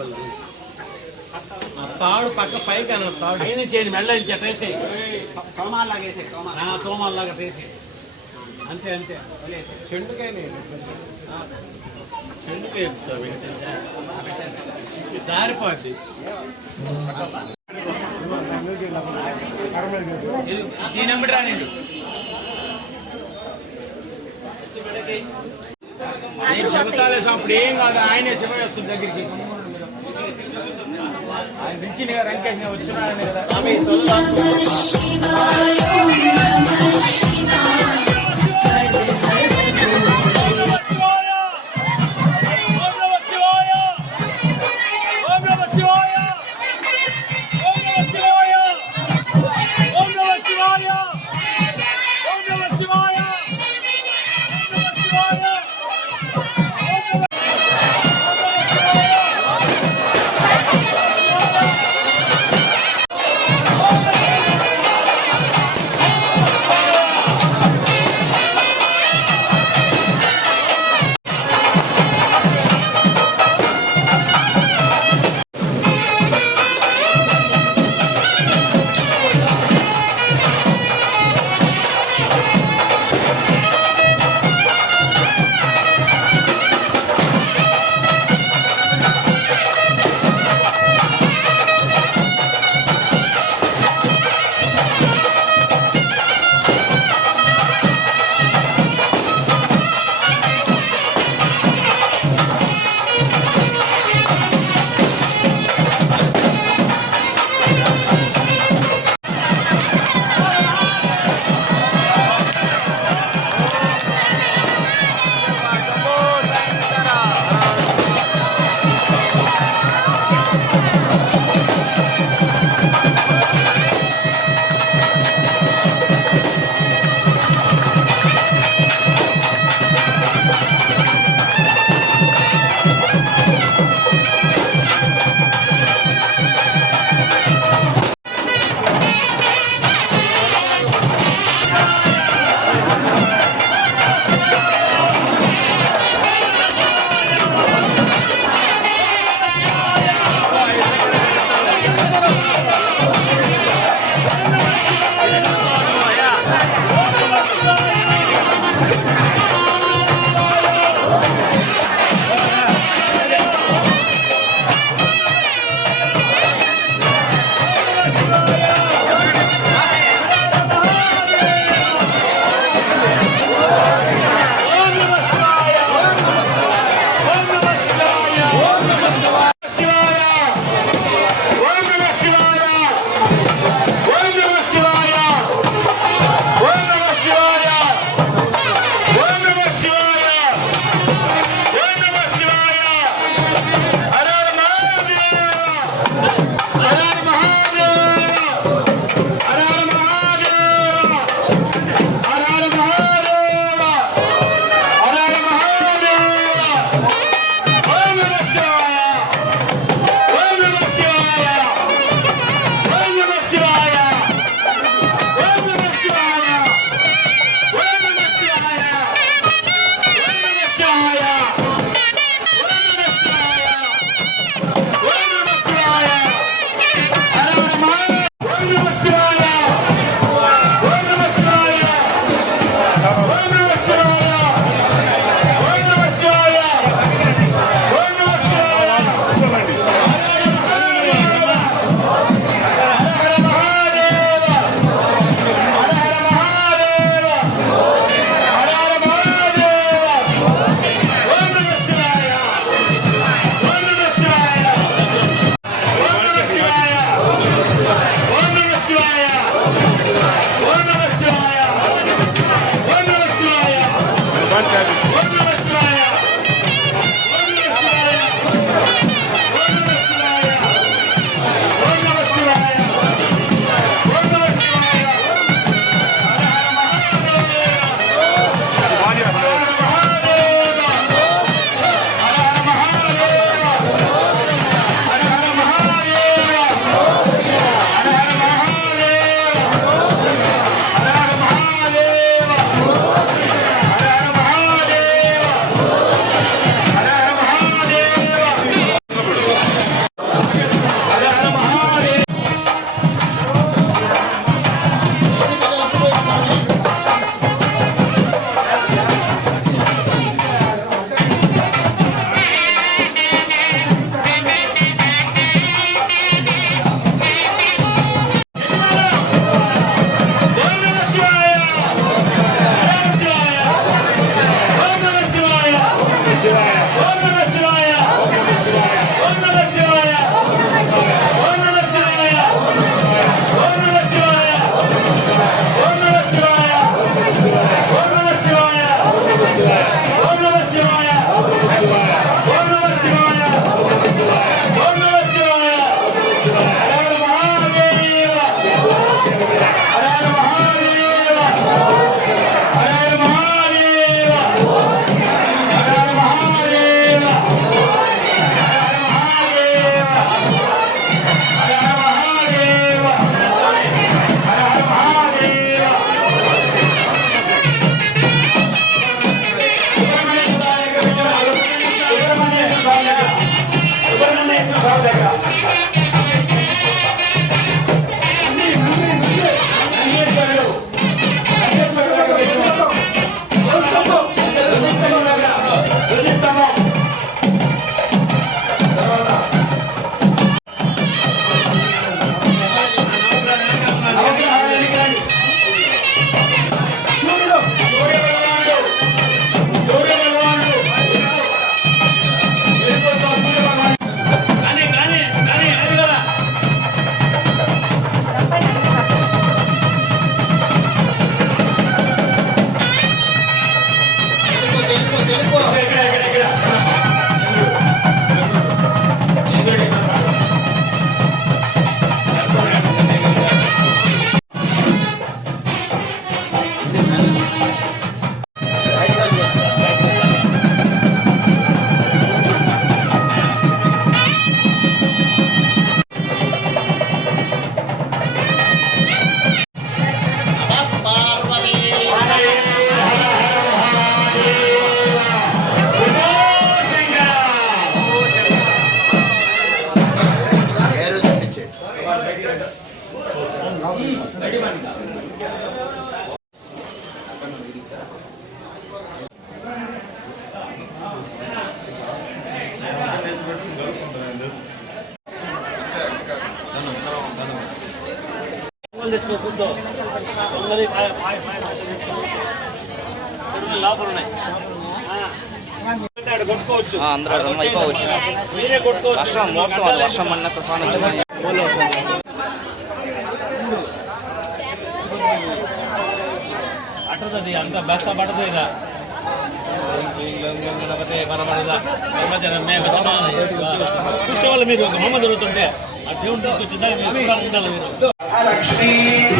ఆ తాడు పక్క పైకి అన్న తాడు. పైన చేయని మెల్ల నుంచి ట్రేసే తోమాలాగేసే తోమా నా తోమల్లాగా ట్రేసే అంతే అంతే. చెండుకాయ చెండుకాయ స్వామి. జారిపోద్ది. దీని ఎమ్మటి రానిండు. నేను చెబుతాలే అప్పుడు ఏం కాదు ఆయనే శివయ్య వస్తుంది దగ్గరికి. ఆయన పిలిచింది కదా రంకేష్ వచ్చినాడని కదా. ఆనందం తెచ్చిన కూర్చో. అందరి లోపల అంత బెస్త పడదు కూర్చోవాలి మీరు ఒక మొమ్మ జరుగుతుంటే ఆ దేవుడు తీసుకొచ్చిందా ఉండాలి మీరు. على كشميت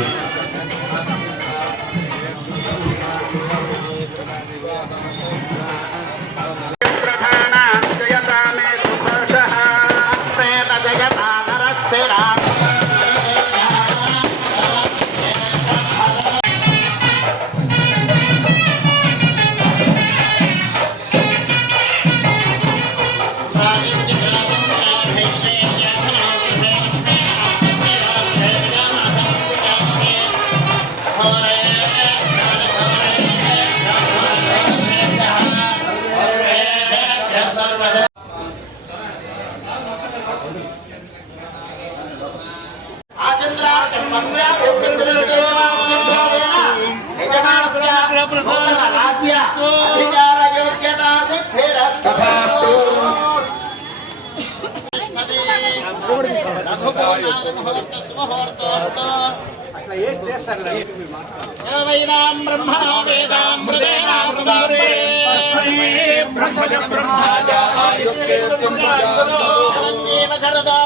బ్రహ్మణా వేదామృదేవామృదామృదే బ్రహ్మ బ్రహ్మాజాయ శరదా